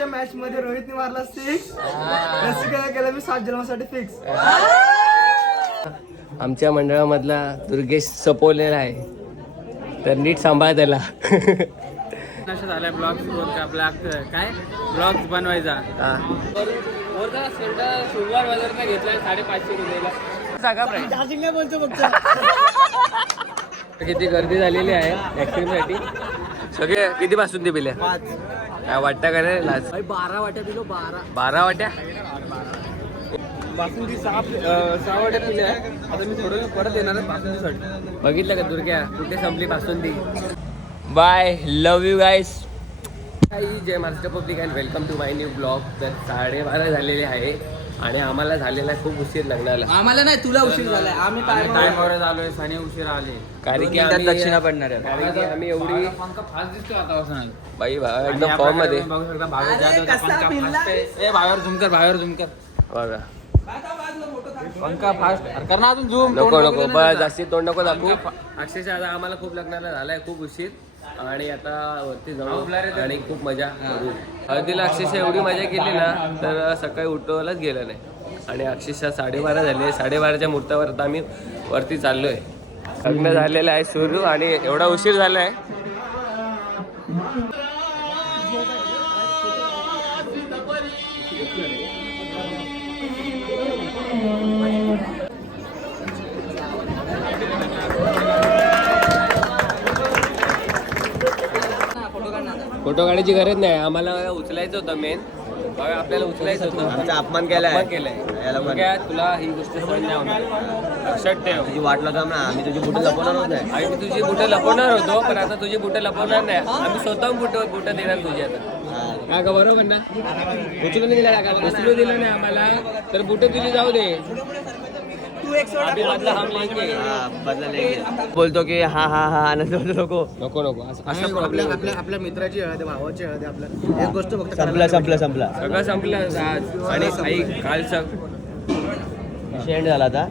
मागच्या मॅच मध्ये रोहितने मारला 6, रसिकाने केला मी 7 जन्मासाठी फिक्स. आमच्या मंडळामधला दुर्गेश सपोलेला आहे, तर नीट सांभाळ त्याला. झालाय ब्लॉग ब्लॉग काय ब्लॉग बनवायचा. शुगर बाजारचा घेतलाय 550 रुपयाला. सांगा प्राईस. बोलतो फक्त. किती गर्दी झालेली आहे ऍक्टिव्हिटी. सगळे किती पासून ते पिल्या? 5. काय वाटतं का रे लाज? 12 वाट्या पिलो. 12 वाट्या. बासुंदी 6 वाट्या पिल्या. आता मी थोडं परत येणार आहे बासुंदीसाठी. बघितलं का दुर्ग्या कुठे संपली बासुंदी. Bye, love you guys. जय Maharashtra public and welcome to my new blog. तर 12:30 झालेले आहे आणि आम्हाला झालेला खूप उशीर लग्नाला. आम्हाला नाही, तुला उशीर झालाय. आम्ही टाइमवर आलोय. सनी उशिरा आले कारण की आम्ही दक्षिणा पडणार आहे. कारण की आम्ही एवढी पंखा फास्ट दिसतो आता. बाई एकदम फॉर्म मध्ये बघू शकता भावेवर झुमकर बघा. पंखा फास्ट करणार अजून झूम. नको बस जास्ती तोंड नको दाखवू. अक्षरशः आता आम्हाला खूप लग्नाला झालाय खूप उशीर आणि आता वरती जाऊ आणि खूप मजा करू. हळदीला अक्षरशः एवढी मजा केली ना तर सकाळी उठवलाच गेलं नाही आणि अक्षरशः 12:30 झाले. 12:30च्या मुहूर्तावर आता आम्ही वरती चाललोय. लग्न झालेलं आहे सुरू आणि एवढा उशीर झालाय. फोटो काढायची गरज नाही. आम्हाला उचलायचं होतं मेन. आपल्याला उचलायचं होतं. आमचा अपमान केलाय. केलाय. तुला ही गोष्ट सहन नाही होणार. लक्षात ठेव. तुझी वाट लावतो ना, आम्ही तुझी बुटं लपवणार होत नाही. आम्ही तुझी बुटं लपवणार होतो पण आता तुझी बुटं लपवणार नाही. आम्ही स्वतःहून बुटं देणार तुझी आता. का बरोबर ना? उचलून दिलं नाही आम्हाला तर बुटं तुझी जाऊ दे. अभी बदला हम लेंगे. बोलतो की हा नको असा प्रॉब्लेम. आपल्या मित्राची हळद, भावाची हळद. आपल्या एक गोष्ट फक्त संपला. सगळं संपलं आज. आणि आई काल शेंड झाला आता.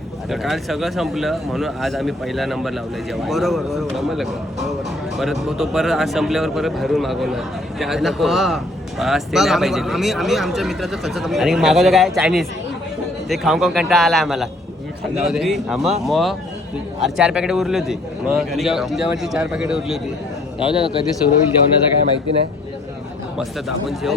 काल सगळं संपलं म्हणून आज आम्ही पहिला नंबर लावलाय जेव्हा. बरोबर. जमलं का? परत आज संपल्यावर परत भरून मागवणार. ते आज नको. आज ते नाही पाहिजे. आम्ही आमच्या मित्राचं खर्च कमी आणि मागवलं काय चायनीज. ते खाऊन कंटाळा आला आम्हाला. जाऊ दे. मग 4 पॅकेट उरली होती. मग तुझ्यावरची 4 पॅकेट उरली होती. जाऊ दे. कधी सुरू होईल जेवणाचं काय माहिती नाही. मस्त दाबून जेवू.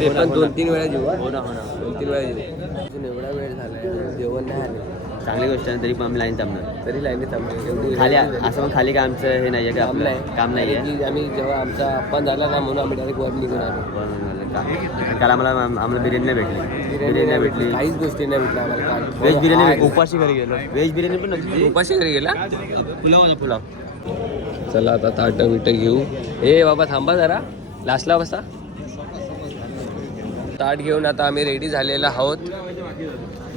ते पण 2-3 वेळा जेवू. 2-3 वेळा जेवू. अजून एवढा वेळ झालाय जेवण नाही आलं. चांगली गोष्ट आहे. तरी पण आम्ही लाईन थांबणार. तरी लाईनीत थांबलो. खाली असं पण खाली काय आमचं हे नाही आहे. काम नाही आहे. आम्ही जेव्हा आमचा अपमान झाला ना म्हणून आम्ही डायरेक्ट वर निघून आलो. काल आम्हाला बिर्याणी नाही भेटली. काहीच गोष्टी नाही भेटल्या आम्हाला काल. व्हेज बिर्याणी उपाशी घरी गेलो. व्हेज बिर्याणी पण नव्हती. उपाशी घरी गेला. पुलाव. चला आता ताटं बिटं घेऊ. ए बाबा थांबा जरा. लास्टला बसा. ताट घेऊन आता आम्ही रेडी झालेला आहोत.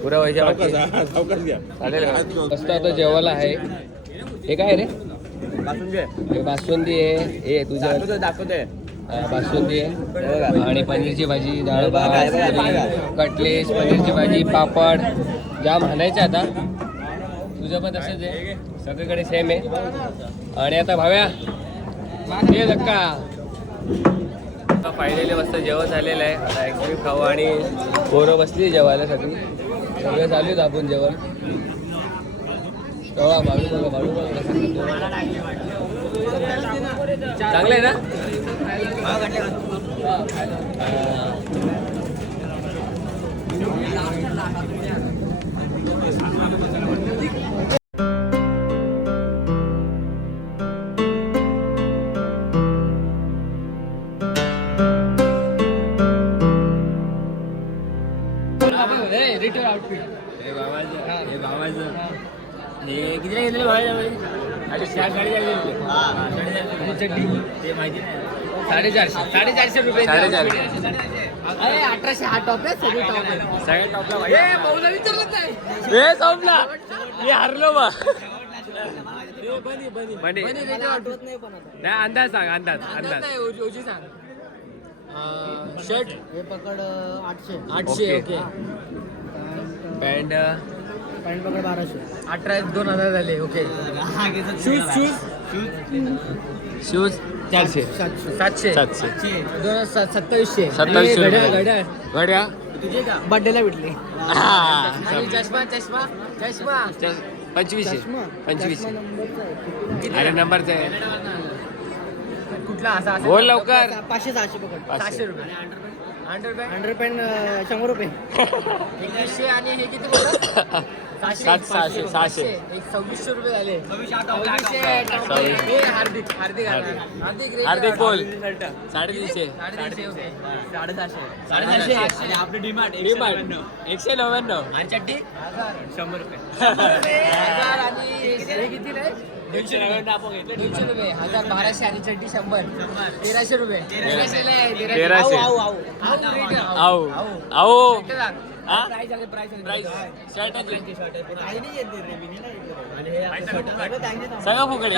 पुरा व्हायच्या चालेल का? मस्त आता जेवायला आहे. हे काय रे? हे बासुंदी आहे. हे तुझ्या दाखवते. बासुंदी आहे आणि पनीरची भाजी, डाळ भात, कटलेस, पनीरची भाजी, पापड. जाम आणायचं आता. तुझं पण तसंच आहे. सगळीकडे सेम आहे. आणि आता भाव्या ये धक्का. फायनली मस्त जेवण झालेलं आहे. आता आईस्क्रीम खाऊ आणि पोरं बसली जेवायला सगळी. सगळं चालू आहे आपण जेवण. चांगलं आहे ना? ₹450 रुपये. 1800 हा टॉप आहे. सगळे टॉप आहे. सगळ्या टॉपला संपला. मी हरलो बा. नाही अंदाज सांग. अंदाज शर्ट हे पकड 800. ओके. पॅन्ट पकड 1200. 18 2000 झाले. ओके. शूज शूज 400 700 700 2700 2700 घड्याळ घड्या तुझे का बर्थडेला भेटले हा चष्मा चष्मा चष्मा 2500 अरे नंबरचं आहे कुठला असा बोल लवकर 500-600 पकड 500 रुपये अंडरपॅन्ट 100 रुपये 100 आणि हे किती बोलतो 600 एक 2600 रुपये झाले 2600 हार्दिक बोल 350 750 आणि आपलं डिमांड 199 आणि चड्डी 100 रुपये 1000 आणि हे किती रे 150 रुपये 1200 आणि चड्डी 100 1300 रुपये 1300 आओ आओ प्राइस सगळं फुकट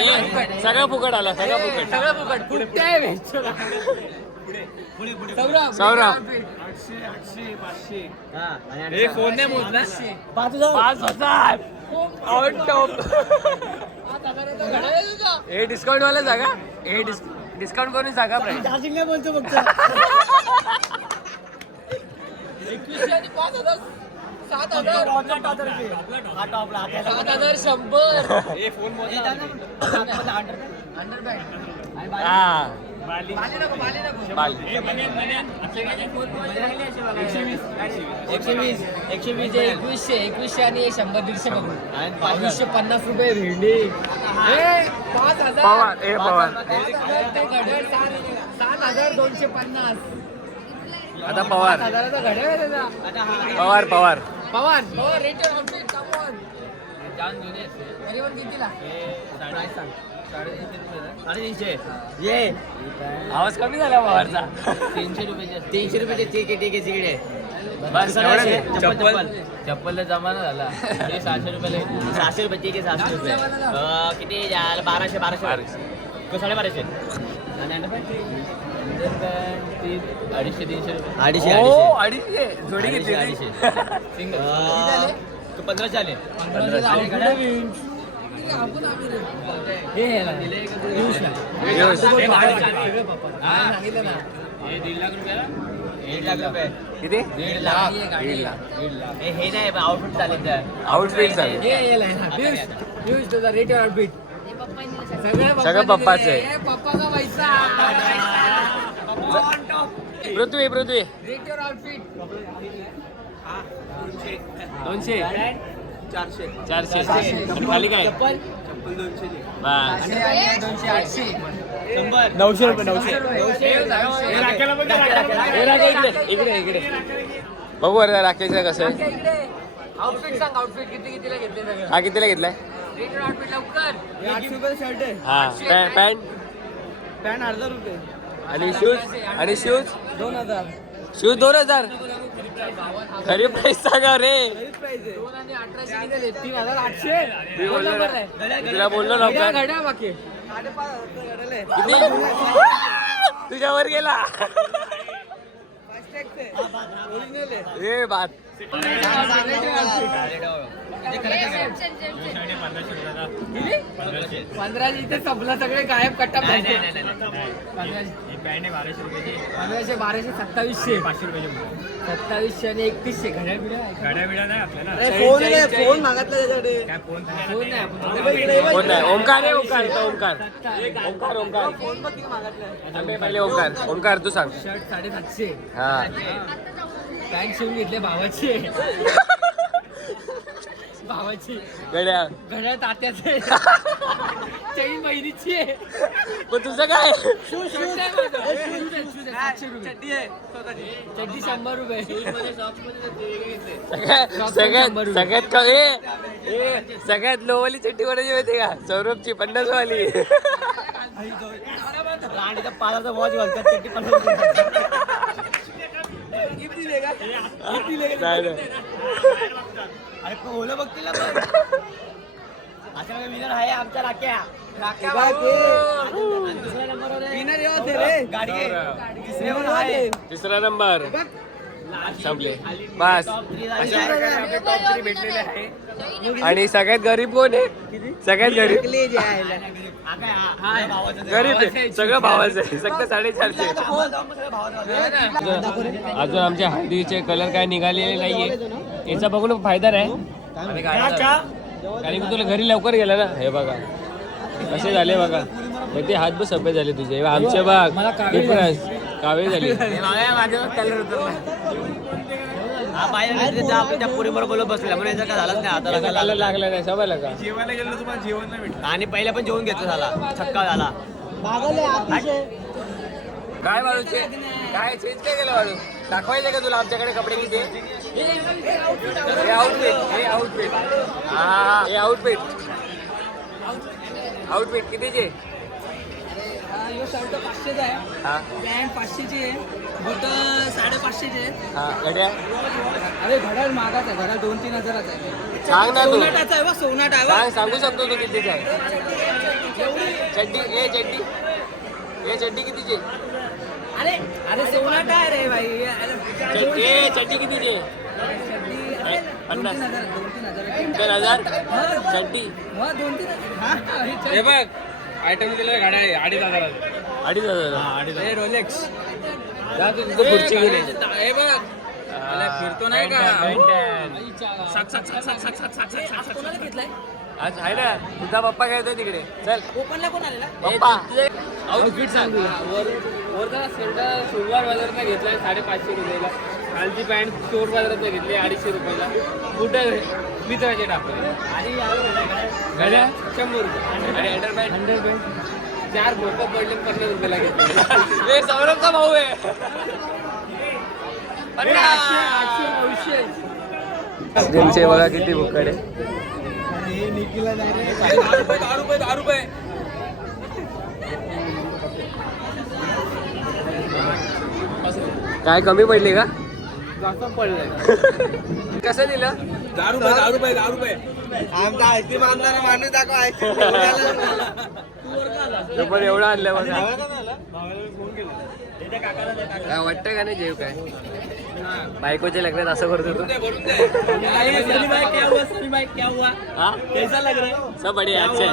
सगळं फुकट आला सगळं फुकट कुठे आहे सौरभ हे फोन नाही मोजला 5000 ऑन टॉप हे डिस्काउंट वाला जागा हे डिस्काउंट करून सांगा प्राइस चार्जिंग नाही बोलतो फक्त 21 आणि 5000 7000 7100 हे फोन मोजला हा बाली नको बाली 120 आणि 100-150 बघू 2250 रुपये भेंडी 5000 पवार हे पवार 7250 आता पवार 5000चा घड्याळ आहे त्याचा Pawar Pawar Pawar rate outfit come on जाऊन घेऊन तरी पण कितीला प्राइस सांग 350 ये आवाज कमी झाला पवारचा 300 रुपयाचे ठीक आहे तिकडे बस चप्पलला जमाना झाला हे 600 रुपयाला 600 रुपये ठीक आहे 600 रुपये किती 1200 1250 आणि 250-300 रुपये 250 जोडी घेतली सिंगल 15 आले किती हे नाही आउटफिट चालेल आउटफिट चालेल रेट आउटफिट सगळं पप्पाचं आहे पप्पाचा पैसा पृथ्वी रेट आउटफिट 200 400 खाली काय चप्पल बस 900 रुपये इकडे बघू अरे राकेशचं कसं आहे आउटफिट सांग आउटफिट कितीला घेतले सगळं हा कितीला घेतलाय रेट आउटफिट लवकर 800 रुपये शर्ट आहे हा पॅन्ट 1000 रुपये आणि शूज 2000 शूज 2000 खरी प्राइस सांगा रे 2 आणि 1800 किती 3800 मी बोललो तुला बोललो ना घड्या बाकी तुझ्यावर गेला ए बात 15 इथे संपला सगळे गायब कट्टा 1200 2700 2700 आणि 3100 घड्या नाही आपल्याला फोन मागितला त्याच्याकडे फोन नाही ओमकार ओमकार तू सांग शर्ट 750 हा पॅन्ट शिवून घेतले भावाची घड्याळ तात्याचे चैन बहिणीची आहे पण तुझं काय चड्डी 100 रुपये सगळ्यात लोवाली चड्डी कोणाची माहिती का सौरभची 50 वाली राणीचा पालाचा वॉच घालतात चड्डी 50 नाही अरे ओलं बघतील ना पण असा विनर आहे आमचा राख्या दुसऱ्या नंबरवर विनर रे गाडी तिसऱ्या आहे तिसरा नंबर संपले बस. अशा प्रकारे आपले टॉप 3 भेटलेले आहे. आणि सगळ्यात गरीब कोण आहे? सगळ्यात गरीब गरीब आहे, सगळं भावाचं आहे, सगळं 450. अजून आमच्या हळदीचे कलर काय निघालेले नाहीये. याचा बघून फायदा नाही कारण की तुला घरी लवकर गेला ना. हे बघा कसे झाले बघा, ते हात बस सफेद झाले तुझे. आमचे बघ डिफरन्स काळे झाले. त्या पुरी बरोबर बसल्या म्हणून याचा काय झालाच नाही. हाताला कलर लागला नाही समजलं का. जेवायला गेलं तुम्हाला जेवण नाही भेटलं. आणि पहिल्या पण जेवून घेतलं झाला, छक्का झाला. काय वाळूचे काय चेंज काय केलं वाळू? दाखवायचं का तुला आमच्याकडे कपडे किती? हे आउटफिट, हे आउटफिट, हा हे आउटफिट, आउटफिट कितीचे? शर्ट 500चा आहे, हा पॅन्ट 500ची आहे, बूट 550चे आहे. हा गड्या अरे घड्याळ महागाच आहे, घड्याळ 2-3 हजाराचा आहे. सांग ना तू. सोनाटाचा आहे बा, सोनाटा आहे बा. सांग, सांगू शकतो तू कितीचे आहे? चड्डी ए चड्डी, हे चड्डी कितीची? अरे अरे सोनाटा आहे रे भाई. ए चड्डी कितीची? 50. 2,000 चड्डी. 2-3 हे बघ आयटम दिलेला गाड्या आहे 2,500. 2,500. रोलेक्स. जा तू तिथं खुर्ची घेऊन ये. हे बघ फिरतो नाही का? कोणाला घेतलाय? आज आहे ना तुझा पप्पा काय होता तिकडे. चल ओपनला कोण आलेला? पप्पा आउटफिट सांग तुला. वरचा शर्ट सोमवार बाजारात घेतलाय 550 रुपयाला. खालची पॅन्ट चोर बाजारात घेतली 250 रुपयाला. कुठं मित्राचे टाकले आणि गाड्या 100 रुपये. आणि अंडरपॅन्ट 4 भोपा पडले 50 रुपयाला घेतले. हे सौरभचा भाऊ आहे. 800-900 जिमचे बघा किती भुकडे. 10 रुपये. काय कमी पडली का? जास्त पडलंय. कसं दिलं? 10 रुपये. आमचा आईस्क्रीम आणणारा माणूस दाखवा. तो पण एवढं आणलं बघा. काय वाटतं का नाही जेव काय? बायकोच्या लग्नात असं करतो तू? क्या हुआ? हा कैसा लग रहा है? सब बढ़िया अच्छे है.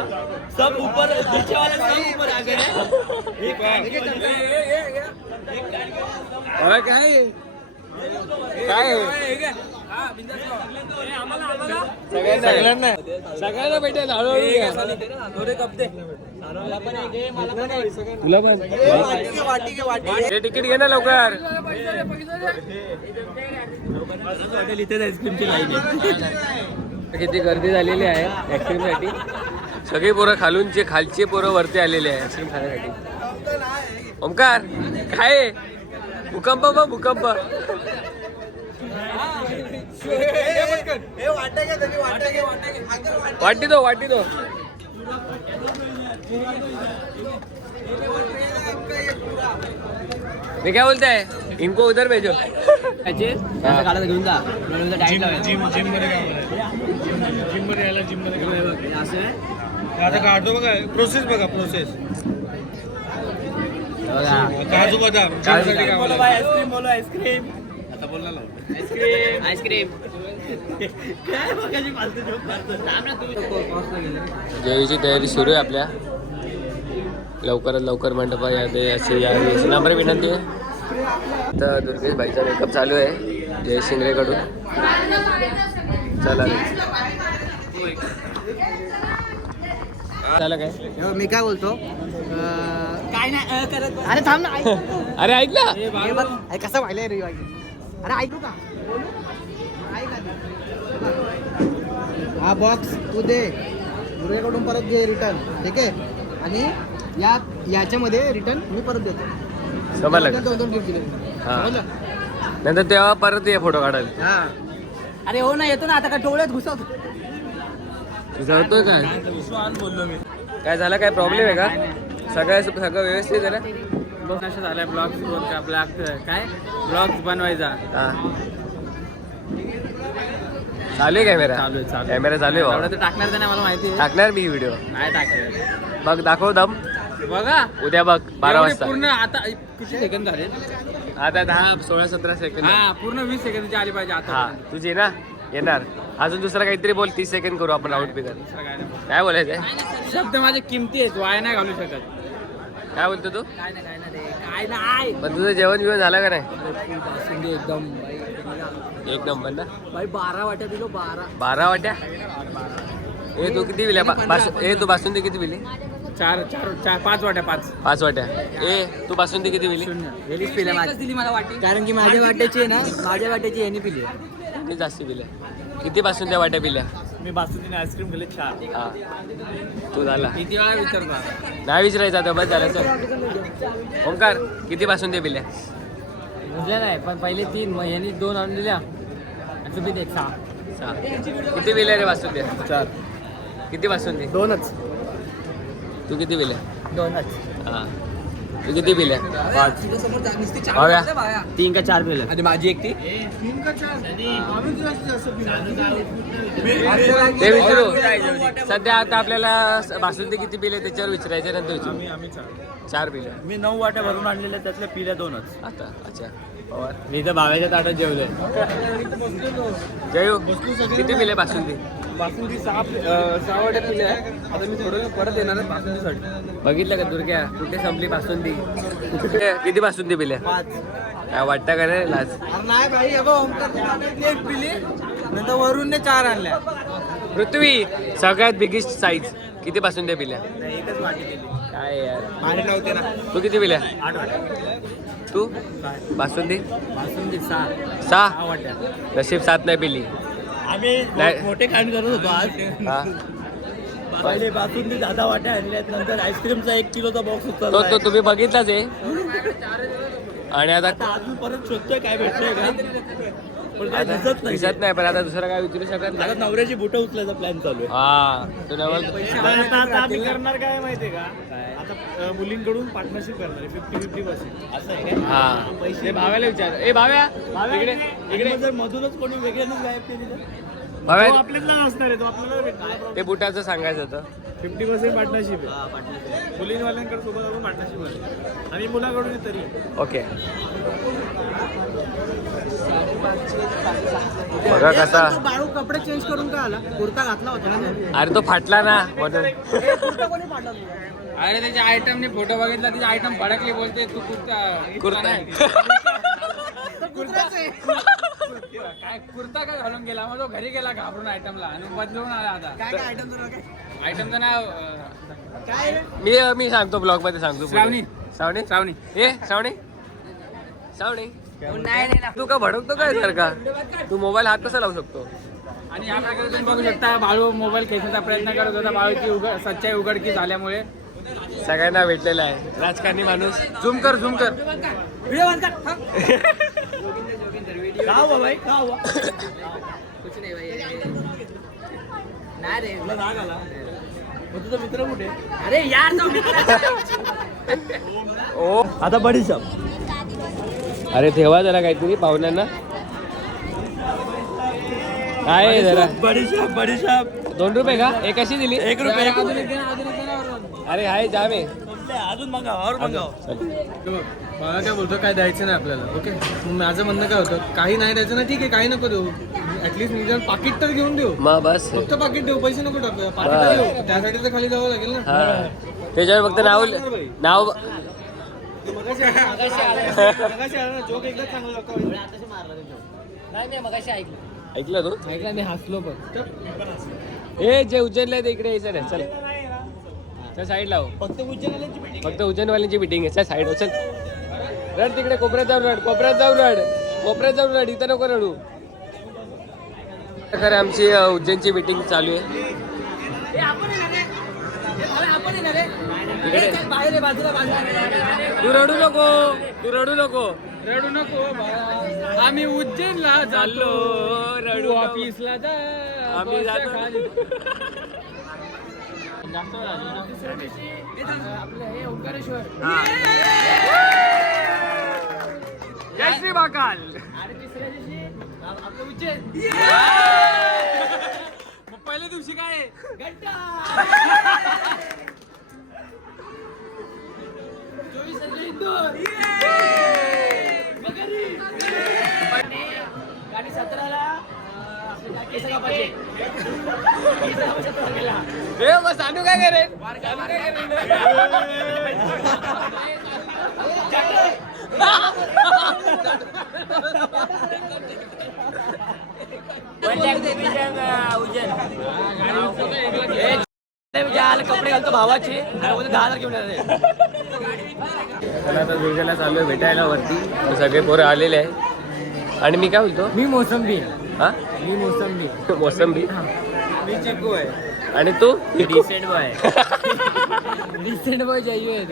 सब ऊपर नीचे वाले सब ऊपर आ गए हैं. अरे काय आहे? काय आहे? सगळ्यांना भेटेल हळूहळू घ्या. तुला पण ते तिकीट घे ना लवकर. किती गर्दी झालेली आहे आईस्क्रीम साठी. सगळी पोरं खालूनचे खालचे पोरं वरती आलेले आहे आईस्क्रीम खाण्यासाठी. ओमकार काय आहे? भूकंप बघ भूकंप. वाटी दो वाटी दो. मी काय बोलताय इनको उधर भेजो. घेऊन जा. जिम मध्ये यायला जिम मध्ये आता काढतो बघा. प्रोसेस बघा प्रोसेस. काजू बदाम आईस्क्रीम बोलो आईस्क्रीम. आता बोलला आईस्क्रीम काय बघायची फालतू जोक मारतो. जेवीची तयारी सुरू आहे आपल्या. लवकरात लवकर मंडपा यादे अशी यावी नम्र विनंती आहे. तर दुर्गेश भाईचा मेकअप चालू आहे जय शिंगरेकडून. चला झालं काय? मी काय बोलतो काय नाही करत. अरे थांब ना ऐक. अरे ऐक ना. हे बघ कसं व्हायलंय रे. अरे ऐकू का? ऐक आधी. हा बॉक्स तू दे दुर्गेकडून परत घे रिटर्न. ठीक आहे. आणि याच्यामध्ये रिटर्न मी परत देतो. समजलं का? 2-2 गिफ्ट दिले. हा. समजलं? नंतर तेव्हा परत ये फोटो काढायला. हा. अरे हो ना येतो ना आता. का डोळ्यात घुसवतो. जातोय काय? बोललो मी. काय झालं? काय प्रॉब्लेम आहे का? सगळं व्यवस्थित आहे ना? असं झालंय ब्लॉग काय ब्लॉग्स बनवायचा. हा चालू आहे कॅमेरा. चालू आहे. कॅमेरा चालू आहे एवढं भाऊ. तर टाकणार का नाही मला माहिती आहे. टाकणार मी व्हिडिओ. नाही टाकणार. बघ दाखव दम. बघा उद्या बघ 12 एवढे वाजता. पूर्ण आता किती सेकंद झाले? आता 10-16-17 सेकंद. हा पूर्ण 20 सेकंदची आली पाहिजे आता. हा तुझी ना येणार. अजून दुसरा काहीतरी बोल. 30 सेकंड करू आपण आउट बिगर. काय बोलायचंय? शब्द माझे किमती आहेत, वाया नाही घालू शकत. काय बोलतो तू? काय नाही पण तुझं जेवण बिवण झालं का नाही? एकदम एक नंबर ना. भाई 12 वाट्या दिलो 12 वाट्या. ए तू किती विल्या? तू बासुंदी किती विली? 5 वाट्या 5 वाट्या. ए तू बासुंदी किती विली? दिली मला वाटी, कारण की माझ्या वाट्याची आहे ना, माझ्या वाट्याची यांनी पिली. मी जास्त पिल्या. किती बासुंद्या वाट्या पिल्या? मी बासुंदीने आईस्क्रीम केले 4. हा तू झाला. किती वेळा विचारता? नाही विचारायचं आता, बस झालं. चल ओंकार किती बासुंद्या पिल्या? म्हटलं नाही, पण पहिले 3, मग यांनी 2 आणून दिल्या आणि तुम्ही 6. 6. किती पिल्या रे बासुंद्या? 4. किती बासुंदी? 2च. तू किती पिल्या? 2च. हा तू किती पिल्या? 5. 3 का 4 पिलं. आणि माझी एकटी ते विचारू. सध्या आता आपल्याला बासुंदी किती पिले त्याच्यावर विचारायचं, नंतर विचारू. 4 पिल्या. मी 9 वाट्या भरून आणलेल्या, त्यातल्या पिल्या 2च. आता अच्छा. मी तर भाव्याच्या ताटात जेवलोय. जयू किती पिले बासुंदी? बासुंदी 6 वाट्या पिल्या. आता मी थोडं परत येणार आहे बासुंदीसाठी. बघितलं का दुर्ग्या कुठे संपली बासुंदी? किती बासुंदी पिल्या? 5. काय वाटतं का नाही लाज? नाही भाई, एक पिली नंतर वरून 4 आणल्या. पृथ्वी सगळ्यात बिगेस्ट साईज किती बासुंद्या पिल्या? एकच वाटी दिली. काय यार. पाणी नव्हते ना. तू किती पिल्या? 8 वाट्या. तू बासुंदी? बासुंदी 6 6. वाट्या. नशीब 7 नाही पिली. आम्ही नाही. मोठे खाण करत होतो आज. हा पहिले बासुंदी 10 वाट्या आणल्यात, नंतर आईस्क्रीमचा 1 किलोचा बॉक्स तो तुम्ही बघितलाच आहे. आणि आता अजून परत शोधतोय काय भेटतंय का, पण काय दिसत नाही. दिसत नाही. पण आता दुसरं काय विचारू शकत आता नाही. नवऱ्याची बुटं उचलायचा प्लॅन चालू आहे. हा तू नवल. आता आम्ही करणार काय माहितीये का? आता मुलींकडून पार्टनरशिप करणार आहे 50-50%. असं आहे काय? हा ते भाव्याला विचार. ए भाव्या इकडे इकडे जर मधूनच कोणी वेगळ्यानंच गायब केली तर भाव्या, आपल्याला असणार आहे, तो आपल्याला भेटणार. ते बुटाचं सांगायचं होतं. 50% पार्टनरशिप आहे. मुलींवाल्यांकडे सोबत आपण पार्टनरशिप आहे आणि मुलाकडून आहे तरी. ओके बघा कसा. बाळू कपडे चेंज करून काय आला? कुर्ता घातला होता ना. अरे तो फाटला ना म्हणून. कुर्ता कोणी फाडला? अरे त्याच्या आयटमने फोटो बघितला, तिचे आयटम भडकले. बोलते तू कुर्ता काय कुर्ता काय घालून गेला, मग तो घरी गेला घाबरून आयटमला आणि बदलून आला. आता काय काय आयटमचं नाव काय? आयटमचं नाव काय मी सांगतो ब्लॉग मध्ये सांगतो. श्रावणी. श्रावणी श्रावणी. ए श्रावणी नाही तू का भडकतो काय सर का? तू मोबाईल हात कसा लावू शकतो? आणि या प्रकारे तुम्ही बघू शकता, बाळू मोबाईल खेचण्याचा प्रयत्न करत होता. बाळूची सच्चाई उघडकीस झाल्यामुळे सगळ्यांना भेटलेला आहे राजकारणी माणूस. झूम कर. व्हिडिओ बंद कर. का हुआ भाई, का हुआ? कुछ नाही भाई. नाही रे, तुला राग आला. मग तुझा मित्र कुठे? अरे यार तो मित्र. ओ आता बडीशॉप. अरे ठेवा जरा काहीतरी पाहुण्यांना. काय आहे जरा? बडीशॉप 2 रुपये का? एक अशी दिली? 1 रुपया. अरे हाय जावे. अजून मंगाव, और मंगाव. मला काय बोलतो, काय द्यायचं नाही आपल्याला. ओके, माझं म्हणणं काय होतं, काही नाही द्यायचं ना, ठीक आहे, काही नको देऊ. ऍटलीस्ट निदान पाकिट तर घेऊन देऊ. मग बस. फक्त पाकिट देऊ, पैसे नको टाकू. पाकिट तर देऊ, त्यासाठी तर खाली जावं लागेल ना. हा त्याच्यावर फक्त नाव जोक एकदा चांगला नाही मगाशी ऐकलं. ऐकलं तू? ऐकला, मी हसलो पण. ए जे उज्जैनला आहे इकडे यायचं नाही. चल त्या साईड लाव. फक्त उज्जैनवाल्यांची meeting. फक्त उज्जैनवाल्यांची मिटिंग आहे. त्या साईड चल. रड तिकडे कोपऱ्यात जाऊन रड. इथं नको रडू. खरं आमची उज्जैनची मिटिंग चालू आहे. इकडे तू रडू नको. आम्ही उज्जैनला चाललो, रडू ऑफिसला जा. आम्ही जातो. जय श्री महाकाल. आपलं उज्जैन. मग पहिल्या दिवशी काय आहे? घंटा. 24 इंदोर. गाडी 17ला केसगावपाशी. सांगू काय करेल कपडे घालतो भावाचे 10,000 घेऊन येणार. त्याला आता दुर्गाला चालू आहे भेटायला वरती. सगळे पोरं आलेले आहे. आणि मी काय बोलतो मी मोसंबी. हा मी मोसंबी. मोसंबी. मी चिकू आहे. आणि तू रिसेंट बॉय. रिसेंट बॉय जायू आहे.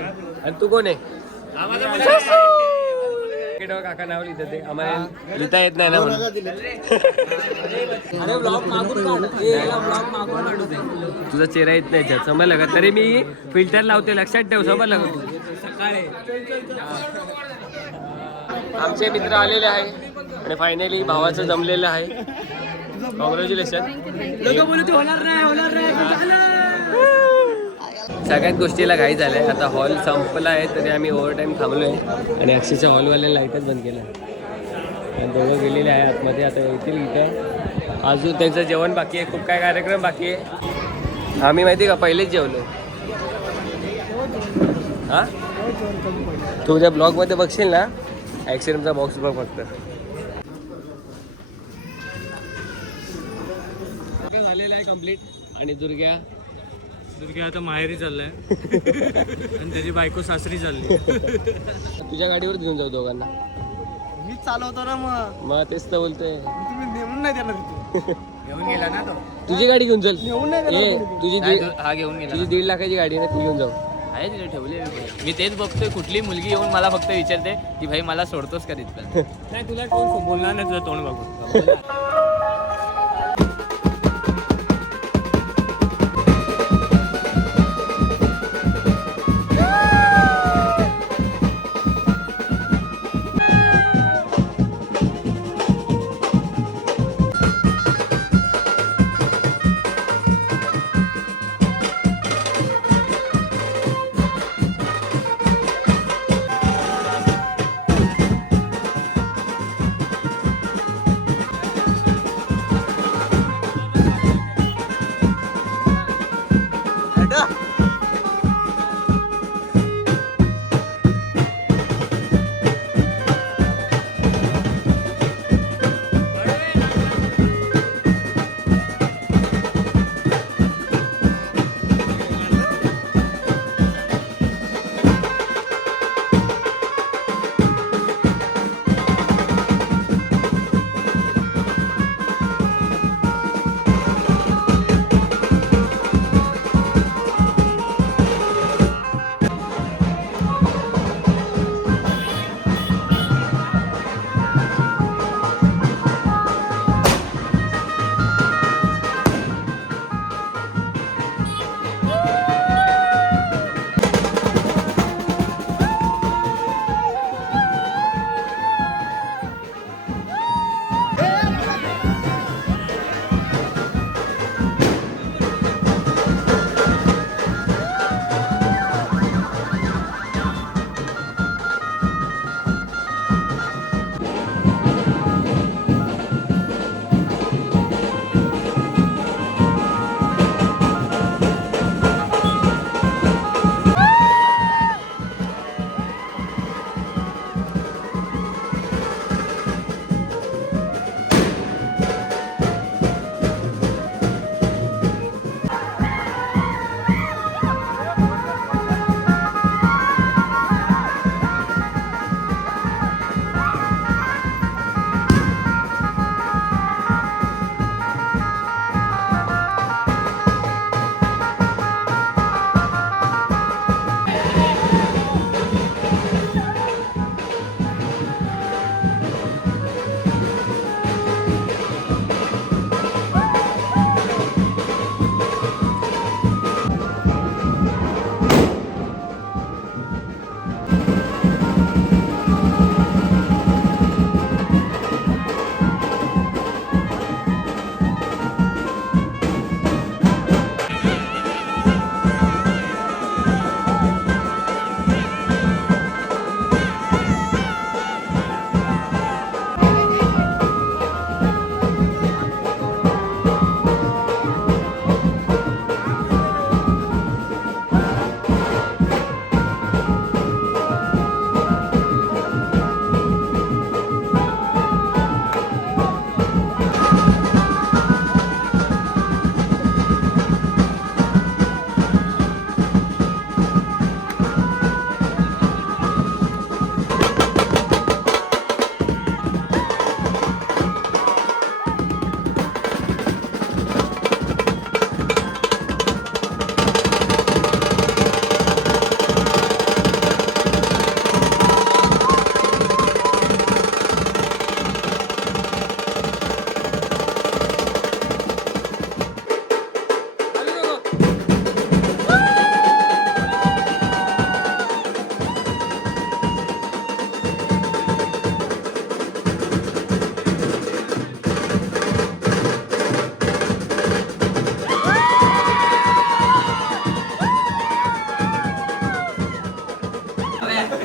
आणि तू कोण आहे काका नाव लिहितं ते आम्हाला लिहिता येत नाही ना म्हणून. अरे ब्लॉग मागून काढ. ब्लॉग मागून काढू दे. तुझा चेहरा येत नाही याच्यात, समजलं का? तरी मी फिल्टर लावते, लक्षात ठेव. समजलं का? सकाळी आमचे मित्र आलेले आहे आणि फायनली भावाचं जमलेलं आहे. कॉंग्रॅच्युलेशन. होणार नाही. सगळ्यात गोष्टीला घाई झालंय. आता हॉल संपला आहे तरी आम्ही ओव्हर टाईम थांबलो आहे आणि अक्षरशः हॉलवाल्या लाईटच बंद केला आणि दोघं गेलेले आहे आतमध्ये. आता येतील इथं. अजून त्यांचं जेवण बाकी आहे, खूप काय कार्यक्रम बाकी आहे. आम्ही माहिती का पहिलेच जेवलो. हां तू ज्या ब्लॉगमध्ये बघशील ना ॲक्सिडेंटचा बॉक्स बघ फक्त. झालेलं आहे कम्प्लीट. आणि दुर्ग्या आता माहेरी चाललाय आणि त्याची बायको सासरी चालली. तुझ्या गाडीवर घेऊन जाऊ दोघांना. मी चालवतो ना मग तेच तर बोलतोय. तुम्ही नेऊन नाही देणार घेऊन गेला ना तो. तुझी गाडी घेऊन चल. नेऊन नाही तुझी हा घेऊन गेला. तुझी 1.5 लाखाची गाडी आहे ना, ती घेऊन जाऊ. आहे तिथे ठेवले. मी तेच बघतोय कुठली मुलगी येऊन मला फक्त विचारते की भाई मला सोडतोस का तिथलं. नाही तुला कोण बोलणार नाही तुझं तोंड बघून.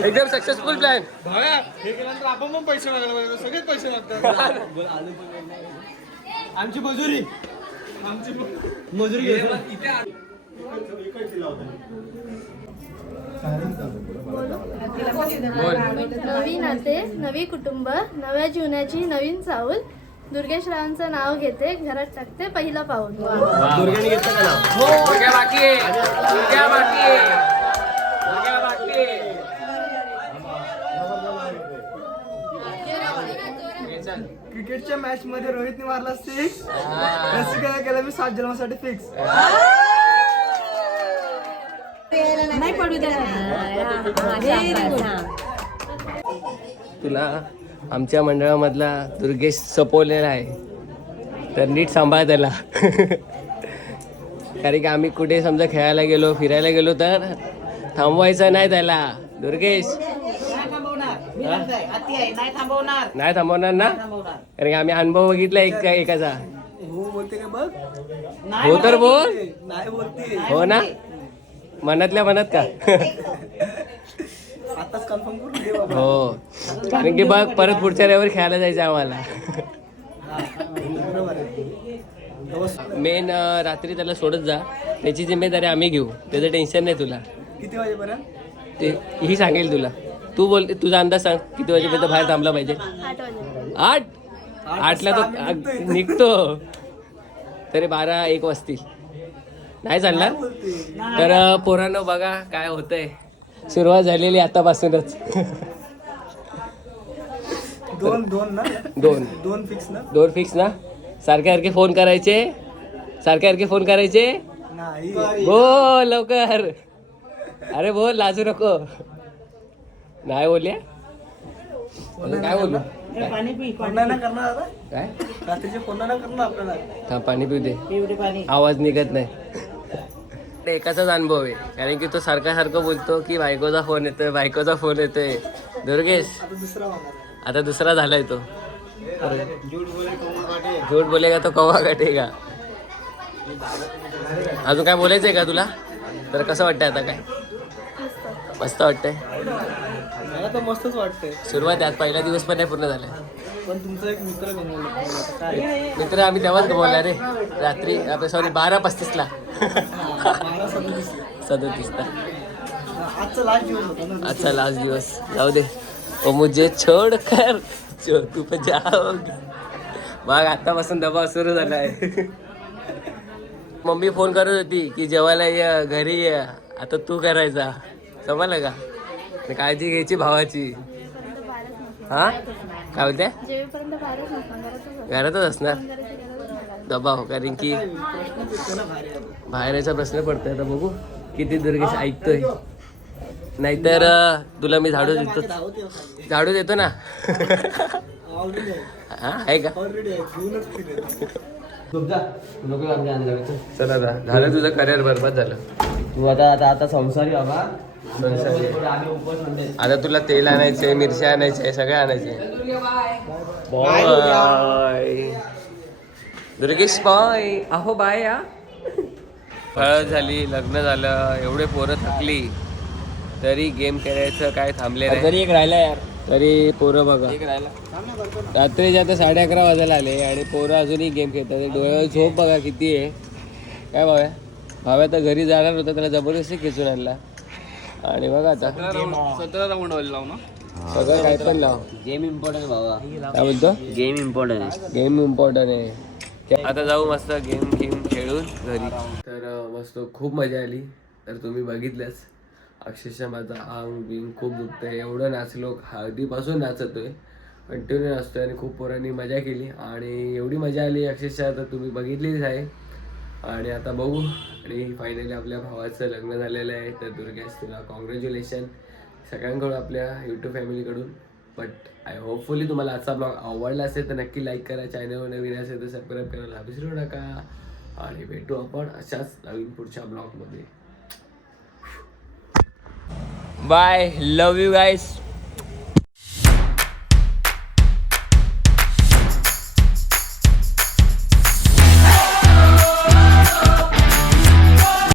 एकदम सक्सेसफुल प्लॅन. हे केल्यानंतर आपण पण पैसे मागायला पाहिजे, सगळेच पैसे मागतात. आमची मजुरी नवी नाते, नवी कुटुंब, नव्या जीवनाची नवीन चाऊल. दुर्गेश रावांचं नाव घेते, घरात टाकते पहिलं पाऊल. दुर्गाने घेतलं का नाव? दुर्गा बाकी आहे. दुर्गा बाकी आहे. दुर्गा बाकी आहे. क्रिकेटच्या मॅच मध्ये रोहितने मारला 6, रसिकाने केला मी 7 जन्मासाठी फिक्स. नाही पडू तुला आमच्या मंडळामधला दुर्गेश सपवलेला आहे, तर नीट सांभाळ त्याला. कारण की आम्ही कुठे समजा खेळायला गेलो, फिरायला गेलो तर थांबवायचं नाही त्याला. दुर्गेश नाही थांबवणार ना, कारण की आम्ही अनुभव बघितला एकाचा. हो बोलते का बघ? हो तर बोल. नाही बोलते. हो ना, मनातल्या मनात का? आताच कन्फर्म करून दे बाबा. हो, कारण की बघ परत पुढच्या रविवार खेळायला जायचं आम्हाला. मेन रात्री त्याला सोडत जा, त्याची जिम्मेदारी आम्ही घेऊ, त्याचं टेन्शन नाही तुला. किती वाजेपर्यंत? ते ही सांगेल तुला. तू बोल, तुझा अंदाज सांग किती वाजेपर्यंत बाहेर थांबला पाहिजे. 8ला तो निघतो तरी 12-1 वाजतील. नाही चालणार तर पोरांनो बघा काय होतंय. सुरुवात झालेली आतापासूनच. दोन ना? दोन फिक्स ना? 2 फिक्स ना. सारखे फोन करायचे, सारखे फोन करायचे. नाही बोल लवकर. अरे बोल, लाजू नको. नाही बोलल्या काय बोलू? फोन नाही करणार आता? काय रात्रीचे फोन नाही करणार आपल्याला. थांब, पाणी पिऊ दे, आवाज निघत नाही. एकाचाच अनुभव आहे, कारण की तो सारखं बोलतो की बायकोचा फोन येतोय, बायकोचा फोन येतोय. दुर्गेश आता दुसरा झालाय तो. झूट बोलेगा तो कौवा काटेगा. अजून काय बोलायचंय का तुला? तर कसं वाटतंय आता? काय मस्त वाटतंय? मला तर मस्तच वाटतंय. सुरुवात आहे, पहिला दिवस पण नाही पूर्ण झालाय. पण तुमचा एक मित्र गमवला. मित्र आम्ही तेव्हाच गमवला रे, रात्री. आपल्या सॉरी 12:35ला. 37ला आजचा लास्ट दिवस होता ना. आजचा लास्ट दिवस. जाऊ दे. ओ मुझे छोड कर जो तू पे जाओगे. मग आतापासून दबाव सुरू झाला आहे. मम्मी फोन करत होती की जेवायला ये, घरी ये. आता तू करायचा, समजलं का? काळजी घ्यायची भावाची. हा काय होत्या? जेवीपर्यंत घरातच असणार दबाव, कारण की बाहेरचा प्रश्न पडतोय. आता बघू किती दुर्गेश ऐकतोय. नाहीतर तुला मी झाडू देतो ना. हा आहे का? चला आता झालं तुझं करिअर बरबाद झालं. तू आता संसारी बाबा. आता तुला तेल आणायचे, मिरच्या आणायचे, सगळे आणायचे. Bye Durgesh bye. अहो बाय. हळद झाली, लग्न झालं, एवढे पोरं थकली तरी गेम खेळायचं काय थांबले नाही. तरी एक राहिला यार. तरी पोरं बघा, रात्रीच्या आता 11:30 वाजायला आले आणि पोरं अजूनही गेम खेळतात. डोळ्यावर झोप बघा किती आहे. काय भाव्या तर घरी जाणार होता, त्याला जबरदस्ती खेचून आणला. आणि बघा आता 17 राऊंड लावू ना. सगळं काय पण लाव. गेम इम्पॉर्टंट बाबा. काय बोलतो? गेम इम्पॉर्टंट आहे. गेम इम्पॉर्टंट आहे. आता जाऊ मस्त गेम खेळून घरी. तर मस्त खूप मजा आली. तर तुम्ही बघितलंच, अक्षरशः माझा अंग बिंग खूप दुखतंय. एवढं नाचलो, हळदीपासून नाचतोय, कंटिन्यू नाचतोय आणि खूप पोरांनी मजा केली आणि एवढी मजा आली अक्षरशः तर तुम्ही बघितलीच आहे. आणि आता बघू. आणि फायनली आपल्या भावाचं लग्न झालेलं आहे. तर दुर्गेश तुला कॉंग्रॅच्युलेशन सगळ्यांकडून, आपल्या यूट्यूब फॅमिलीकडून. बट आय होपफुली तुम्हाला आजचा ब्लॉग आवडला असेल तर नक्की लाईक करा. चॅनलवर नवीन असेल तर सबस्क्राईब करायला विसरू नका. आणि भेटू आपण अशाच नवीन पुढच्या ब्लॉगमध्ये. बाय. Love you guys.